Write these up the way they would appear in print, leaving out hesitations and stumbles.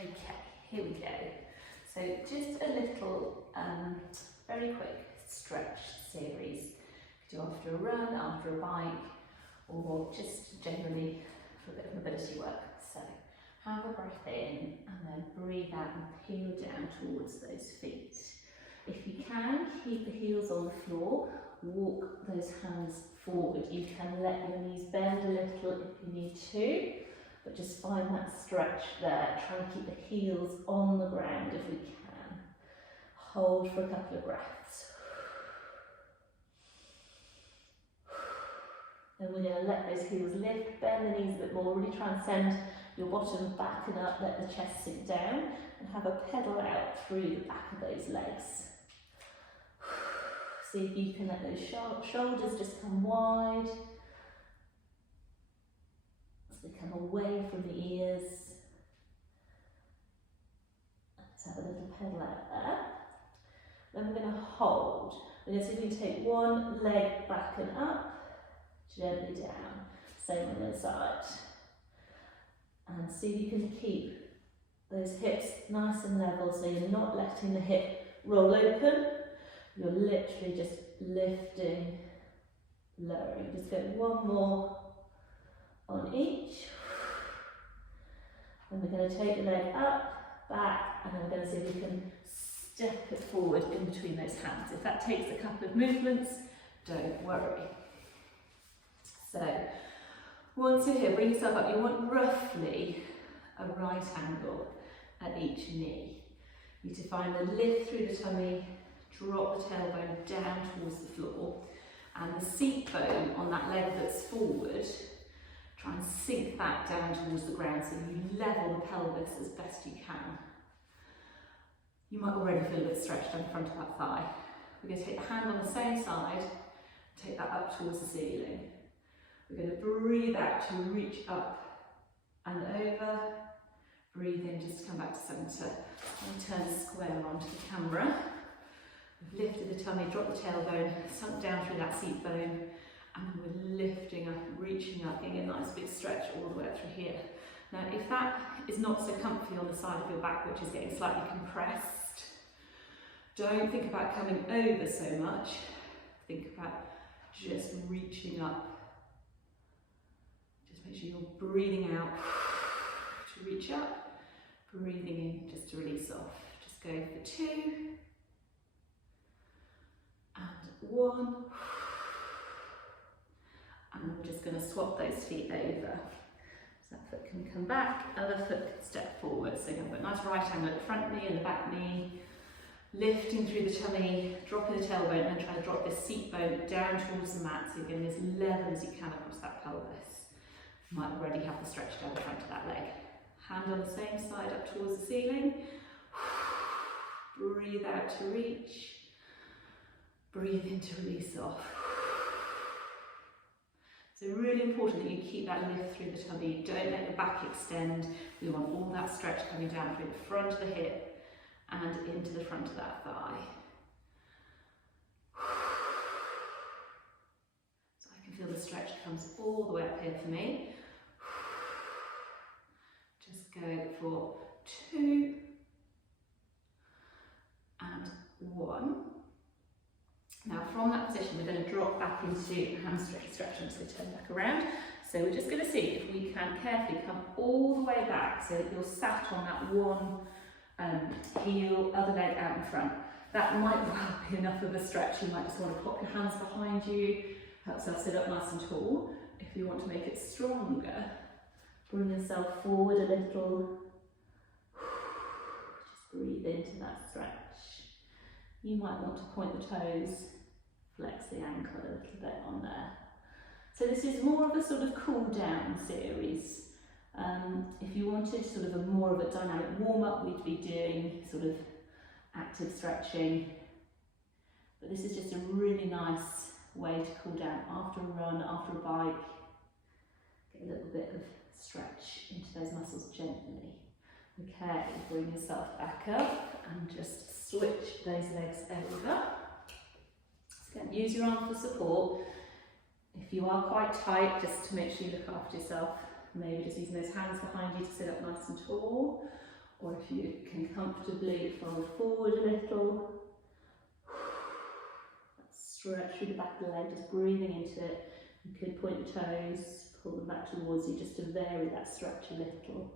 Okay, here we go. So just a little, very quick stretch series. Do after a run, after a bike, or just generally for a bit of mobility work. So have a breath in and then breathe out and peel down towards those feet. If you can, keep the heels on the floor, walk those hands forward. You can let your knees bend a little if you need to, but just find that stretch there. Try and keep the heels on the ground if we can. Hold for a couple of breaths. Then we're going to let those heels lift, bend the knees a bit more, really try and send your bottom back and up, let the chest sink down, and have a pedal out through the back of those legs. See if you can let those shoulders just come wide, as they come away from the ears. Let's have a little pedal out there. Then we're going to hold. We're going to see if we can take one leg back and up, gently down, same on the side. And see if you can keep those hips nice and level so you're not letting the hip roll open. You're literally just lifting, lowering. Just get one more on each. And we're going to take the leg up, back, and then we're going to see if we can step it forward in between those hands. If that takes a couple of movements, don't worry. So, once you're here, bring yourself up. You want roughly a right angle at each knee. You need to find the lift through the tummy, drop the tailbone down towards the floor, and the seat bone on that leg that's forward, try and sink that down towards the ground so you level the pelvis as best you can. You might already feel a bit stretched down the front of that thigh. We're going to take the hand on the same side, take that up towards the ceiling. We're going to breathe out to reach up and over. Breathe in just to come back to centre. And turn square onto the camera. We've lifted the tummy, dropped the tailbone, sunk down through that seat bone, and then we're lifting up, reaching up, getting a nice big stretch all the way up through here. Now, if that is not so comfy on the side of your back, which is getting slightly compressed, don't think about coming over so much. Think about just reaching up. Just make sure you're breathing out to reach up, breathing in just to release off. Just go for 2 and 1. And we're just going to swap those feet over. So that foot can come back, other foot can step forward. So you're going to put a nice right angle at the front knee and the back knee. Lifting through the tummy, dropping the tailbone, and then try to drop this seat bone down towards the mat. So you're getting as level as you can across that pelvis. You might already have the stretch down the front of that leg. Hand on the same side up towards the ceiling. Breathe out to reach. Breathe in to release off. So really important that you keep that lift through the tummy. Don't let the back extend. We want all that stretch coming down through the front of the hip and into the front of that thigh. So I can feel the stretch comes all the way up here for me. Just go for 2 and 1. Now from that position, we're going to drop back into hamstring stretch. I'm just going to turn back around. So we're just going to see if we can carefully come all the way back so that you're sat on that one heel, other leg out in front. That might well be enough of a stretch. You might just want to pop your hands behind you, help yourself sit up nice and tall. If you want to make it stronger, bring yourself forward a little. Just breathe into that stretch. You might want to point the toes, flex the ankle a little bit on there. So this is more of a sort of cool down series. If you wanted sort of more of a dynamic warm-up, we'd be doing sort of active stretching. But this is just a really nice way to cool down after a run, after a bike. Get a little bit of stretch into those muscles gently. Okay, bring yourself back up and just switch those legs over. So again, use your arm for support. If you are quite tight, just to make sure you look after yourself, maybe just using those hands behind you to sit up nice and tall, or if you can comfortably fold forward a little. Stretch through the back of the leg, just breathing into it. You could point the toes, pull them back towards you just to vary that stretch a little.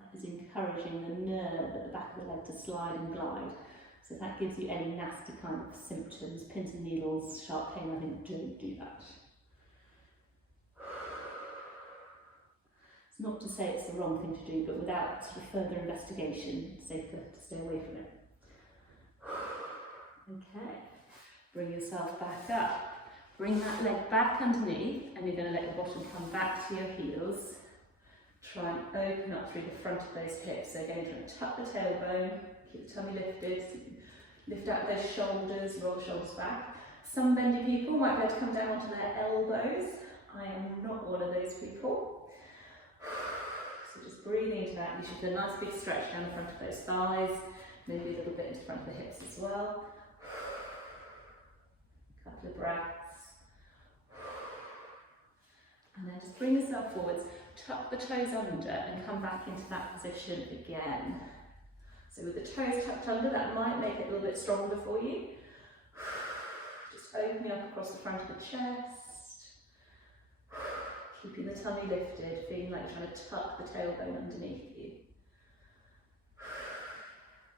That is encouraging the nerve at the back of the leg to slide and glide. So if that gives you any nasty kind of symptoms, pins and needles, sharp pain, I think don't do that. It's not to say it's the wrong thing to do, but without sort of further investigation, it's safer to stay away from it. Okay, bring yourself back up. Bring that leg back underneath, and you're going to let the bottom come back to your heels. Try and open up through the front of those hips. So again, try and tuck the tailbone, keep the tummy lifted, lift out those shoulders, roll the shoulders back. Some bendy people might be able to come down onto their elbows. I am not one of those people. So just breathing into that. You should do a nice big stretch down the front of those thighs, maybe a little bit into the front of the hips as well. Couple of breaths. And then just bring yourself forwards, tuck the toes under and come back into that position again. So with the toes tucked under, that might make it a little bit stronger for you. Just opening up across the front of the chest. Keeping the tummy lifted, feeling like you're trying to tuck the tailbone underneath you.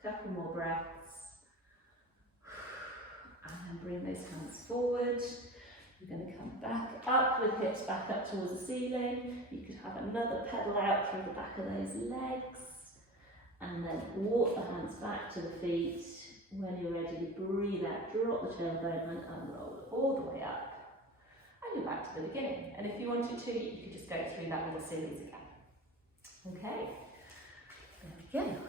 Couple more breaths. And then bring those hands forward. You're going to come back up with hips back up towards the ceiling. You could have another pedal out through the back of those legs. And then walk the hands back to the feet. When you're ready, breathe out, drop the tailbone and unroll all the way up. And you're back to the beginning. And if you wanted to, you could just go through that with a series again. Okay, there we go.